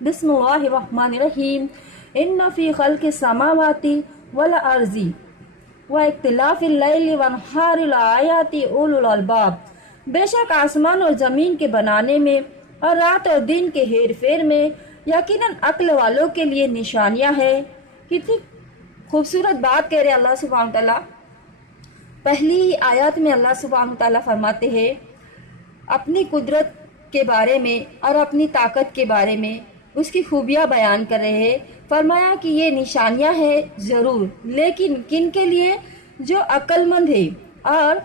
بسم اللہ الرحمن الرحیم ان فی خلق السماوات والارض واختلاف اللیل والنہار لآیات اولو الالباب، بے شک آسمان اور زمین کے بنانے میں اور رات اور دن کے ہیر پھیر میں یقیناً عقل والوں کے لیے نشانیاں ہیں۔ کتنی خوبصورت بات کہہ رہے اللہ سبحانہ تعالیٰ۔ پہلی آیات میں اللہ سبحانہ تعالیٰ فرماتے ہیں اپنی قدرت کے بارے میں اور اپنی طاقت کے بارے میں، اس کی خوبیاں بیان کر رہے ہیں۔ فرمایا کہ یہ نشانیاں ہیں ضرور، لیکن کن کے لیے؟ جو عقل مند ہے اور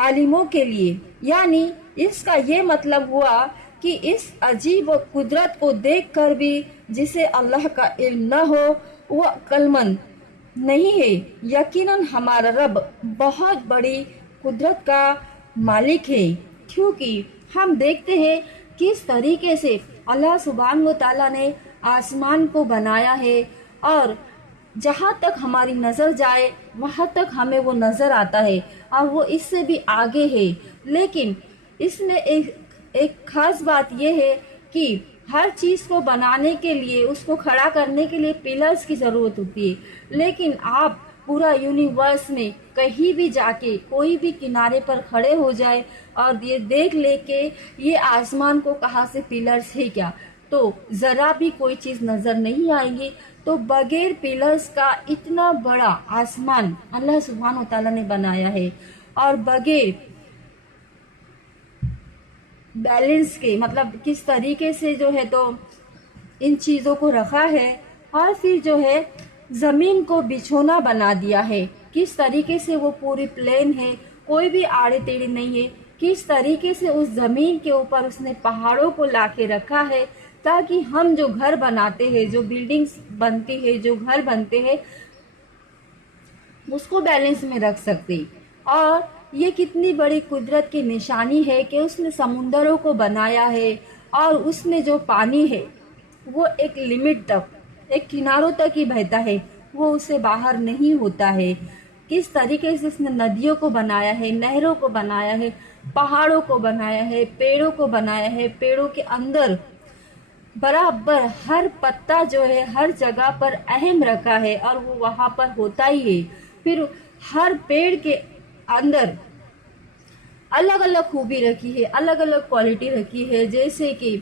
عالموں کے لیے۔ یعنی اس کا یہ مطلب ہوا کہ اس عجیب و قدرت کو دیکھ کر بھی جسے اللہ کا علم نہ ہو وہ عقل مند نہیں ہے۔ یقیناً ہمارا رب بہت بڑی قدرت کا مالک ہے، کیونکہ ہم دیکھتے ہیں کس طریقے سے اللہ سبحانہ و تعالیٰ نے آسمان کو بنایا ہے، اور جہاں تک ہماری نظر جائے وہاں تک ہمیں وہ نظر آتا ہے، اور وہ اس سے بھی آگے ہے۔ لیکن اس میں ایک خاص بات یہ ہے کہ ہر چیز کو بنانے کے لیے، اس کو کھڑا کرنے کے لیے پلرز کی ضرورت ہوتی ہے۔ لیکن آپ پورا یونیورس میں کہیں بھی جا کے کوئی بھی کنارے پر کھڑے ہو جائے اور یہ دیکھ لے کہ یہ آسمان کو کہاں سے پلرز ہے کیا، تو ذرا بھی کوئی چیز نظر نہیں آئے گی۔ تو بغیر پلرز کا اتنا بڑا آسمان اللہ سبحانہ وتعالیٰ نے بنایا ہے، اور بغیر بیلنس کے، مطلب کس طریقے سے جو ہے تو ان چیزوں کو رکھا ہے، اور پھر جو ہے زمین کو بچھونا بنا دیا ہے، کس طریقے سے وہ پوری پلین ہے، کوئی بھی آڑے ٹیڑے نہیں ہے، کس طریقے سے اس زمین کے اوپر اس نے پہاڑوں کو لا کے رکھا ہے، تاکہ ہم جو گھر بناتے ہیں، جو بلڈنگز بنتی ہے، جو گھر بنتے ہیں، اس کو بیلنس میں رکھ سکتے۔ اور یہ کتنی بڑی قدرت کی نشانی ہے کہ اس نے سمندروں کو بنایا ہے، اور اس میں جو پانی ہے وہ ایک لمٹ تک، ایک کناروں تک ہی بہتا ہے، وہ اس سے باہر نہیں ہوتا ہے۔ کس طریقے سے اس نے ندیوں کو بنایا ہے، نہروں کو بنایا ہے، پہاڑوں کو بنایا ہے، پیڑوں کو بنایا ہے، پیڑوں کے اندر برابر ہر پتا جو ہے ہر جگہ پر اہم رکھا ہے، اور وہ وہاں پر ہوتا ہی ہے۔ پھر ہر پیڑ کے اندر الگ الگ خوبی رکھی ہے، الگ الگ کوالٹی رکھی ہے۔ جیسے کہ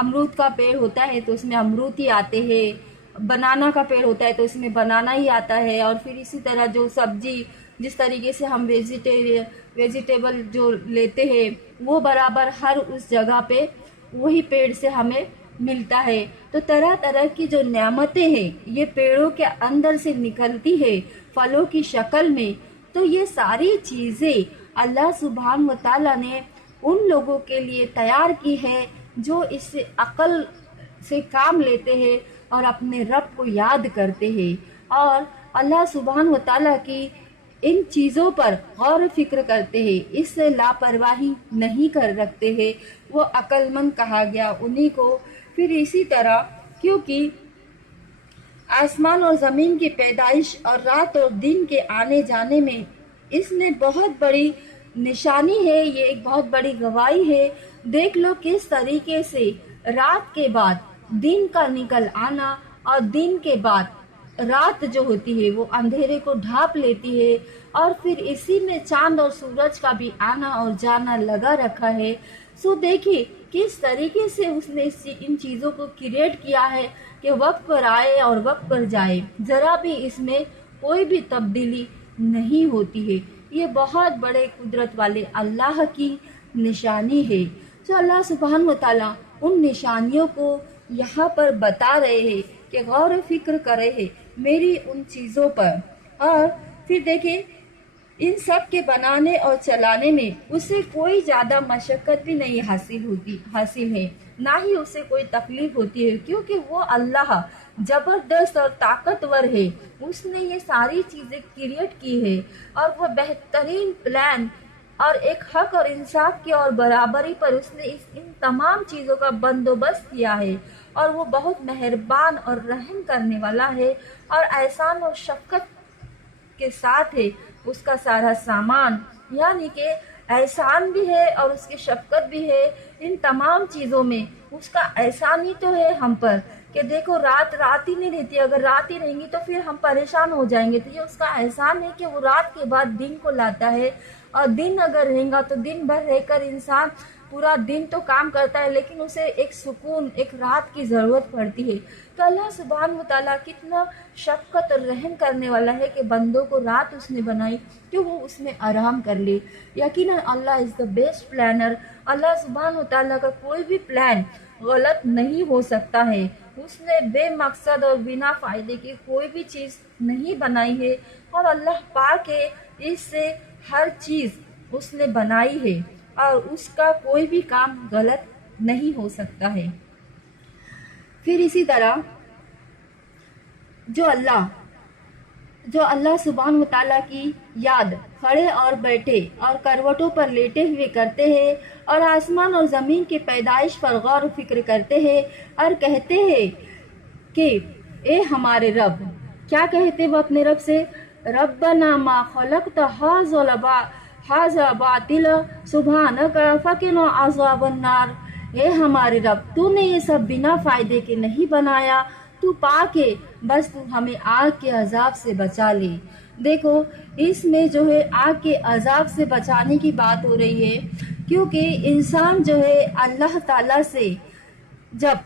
امرود کا پیڑ ہوتا ہے تو اس میں امرود ہی آتے ہیں، بنانا کا پیڑ ہوتا ہے تو اس میں بنانا ہی آتا ہے، اور پھر اسی طرح جو سبزی، جس طریقے سے ہم ویجیٹیبل جو لیتے ہیں وہ برابر ہر اس جگہ پہ وہی پیڑ سے ہمیں ملتا ہے۔ تو طرح طرح کی جو نعمتیں ہیں یہ پیڑوں کے اندر سے نکلتی ہے پھلوں کی شکل میں۔ تو یہ ساری چیزیں اللہ سبحانہ و تعالیٰ نے ان لوگوں کے لیے تیار کی ہے جو اس سے عقل سے کام لیتے ہیں اور اپنے رب کو یاد کرتے ہیں، اور اللہ سبحانہ و تعالیٰ کی ان چیزوں پر غور و فکر کرتے ہیں، اس سے لاپرواہی نہیں کر رکھتے ہیں، وہ عقل مند کہا گیا انہی کو۔ پھر اسی طرح کیونکہ آسمان اور زمین کی پیدائش اور رات اور دن کے آنے جانے میں اس نے بہت بڑی نشانی ہے، یہ ایک بہت بڑی گواہی ہے۔ دیکھ لو کس طریقے سے رات کے بعد دن کا نکل آنا، اور دن کے بعد رات جو ہوتی ہے وہ اندھیرے کو ڈھانپ لیتی ہے، اور پھر اسی میں چاند اور سورج کا بھی آنا اور جانا لگا رکھا ہے۔ سو دیکھیے کس طریقے سے اس نے ان چیزوں کو کریٹ کیا ہے کہ وقت پر آئے اور وقت پر جائے، ذرا بھی اس میں کوئی بھی تبدیلی نہیں ہوتی ہے۔ یہ بہت بڑے قدرت والے اللہ کی نشانی ہے۔ تو اللہ سبحانہ و تعالیٰ ان نشانیوں کو یہاں پر بتا رہے ہیں کہ غور و فکر کرے ہیں میری ان چیزوں پر، اور پھر دیکھیں ان سب کے بنانے اور چلانے میں اسے کوئی زیادہ مشقت بھی نہیں حاصل ہے، نہ ہی اسے کوئی تکلیف ہوتی ہے، کیونکہ وہ اللہ زبردست اور طاقتور ہے۔ اس نے یہ ساری چیزیں کریٹ کی ہے، اور وہ بہترین پلان اور ایک حق اور انصاف کی اور برابری پر اس نے ان تمام چیزوں کا بندوبست کیا ہے، اور وہ بہت مہربان اور رحم کرنے والا ہے، اور احسان اور شفقت کے ساتھ ہے اس کا سارا سامان۔ یعنی کہ احسان بھی ہے اور اس کی شفقت بھی ہے ان تمام چیزوں میں۔ اس کا احسان ہی تو ہے ہم پر کہ دیکھو رات رات ہی نہیں رہتی، اگر رات ہی رہیں گی تو پھر ہم پریشان ہو جائیں گے، تو یہ اس کا احسان ہے کہ وہ رات کے بعد دن کو لاتا ہے، اور دن اگر رہیں گا تو دن بھر رہ کر انسان پورا دن تو کام کرتا ہے لیکن اسے ایک سکون، ایک رات کی ضرورت پڑتی ہے۔ تو اللہ سبحانہ وتعالیٰ کتنا شفقت اور رحم کرنے والا ہے کہ بندوں کو رات اس نے بنائی کہ وہ اس میں آرام کر لے۔ یقیناً اللہ از دا بیسٹ پلانر۔ اللہ سبحانہ وتعالیٰ کا کوئی بھی پلان غلط نہیں ہو سکتا ہے، اس نے بے مقصد اور بنا فائدے کی کوئی بھی چیز نہیں بنائی ہے، اور اللہ پاک ہے اس سے ہر چیز اس نے بنائی ہے، اور اس کا کوئی بھی کام غلط نہیں ہو سکتا ہے۔ پھر اسی طرح جو اللہ سبحانہ وتعالیٰ کی یاد کھڑے اور بیٹھے اور کروٹوں پر لیٹے ہوئے کرتے ہیں، اور آسمان اور زمین کی پیدائش پر غور و فکر کرتے ہیں، اور کہتے ہیں کہ اے ہمارے رب، کیا کہتے وہ اپنے رب سے؟ ربنا ما خلقت ھذا باطلا سبحانک فقنا عذاب النار۔ اے ہمارے رب، تو نے یہ سب بنا فائدے کے نہیں بنایا، تو پاک ہے، بس تو ہمیں آگ کے عذاب سے بچا لے۔ دیکھو اس میں جو ہے آگ کے عذاب سے بچانے کی بات ہو رہی ہے، کیونکہ انسان جو ہے اللہ تعالیٰ سے جب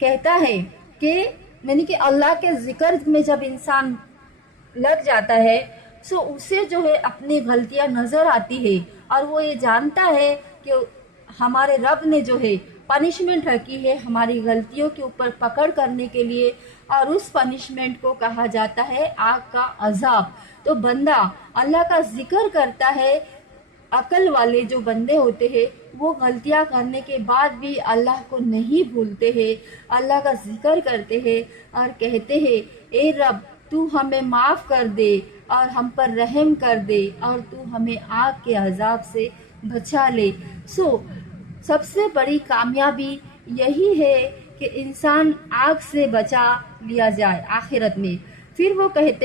کہتا ہے کہ یعنی کہ اللہ کے ذکر میں جب انسان لگ جاتا ہے تو اسے جو ہے اپنی غلطیاں نظر آتی ہے، اور وہ یہ جانتا ہے کہ ہمارے رب نے جو ہے پنشمنٹ رکھی ہے ہماری غلطیوں کے اوپر پکڑ کرنے کے لیے، اور اس پنشمنٹ کو کہا جاتا ہے آگ کا عذاب۔ تو بندہ اللہ کا ذکر کرتا ہے، عقل والے جو بندے ہوتے ہیں وہ غلطیاں کرنے کے بعد بھی اللہ کو نہیں بھولتے ہیں، اللہ کا ذکر کرتے ہیں اور کہتے ہیں اے رب تو ہمیں معاف کر دے اور ہم پر رحم کر دے، اور تو ہمیں آگ کے عذاب سے بچا لے۔ سب سے بڑی کامیابی یہی ہے کہ انسان آگ سے بچا لیا جائے آخرت میں۔ پھر وہ کہتے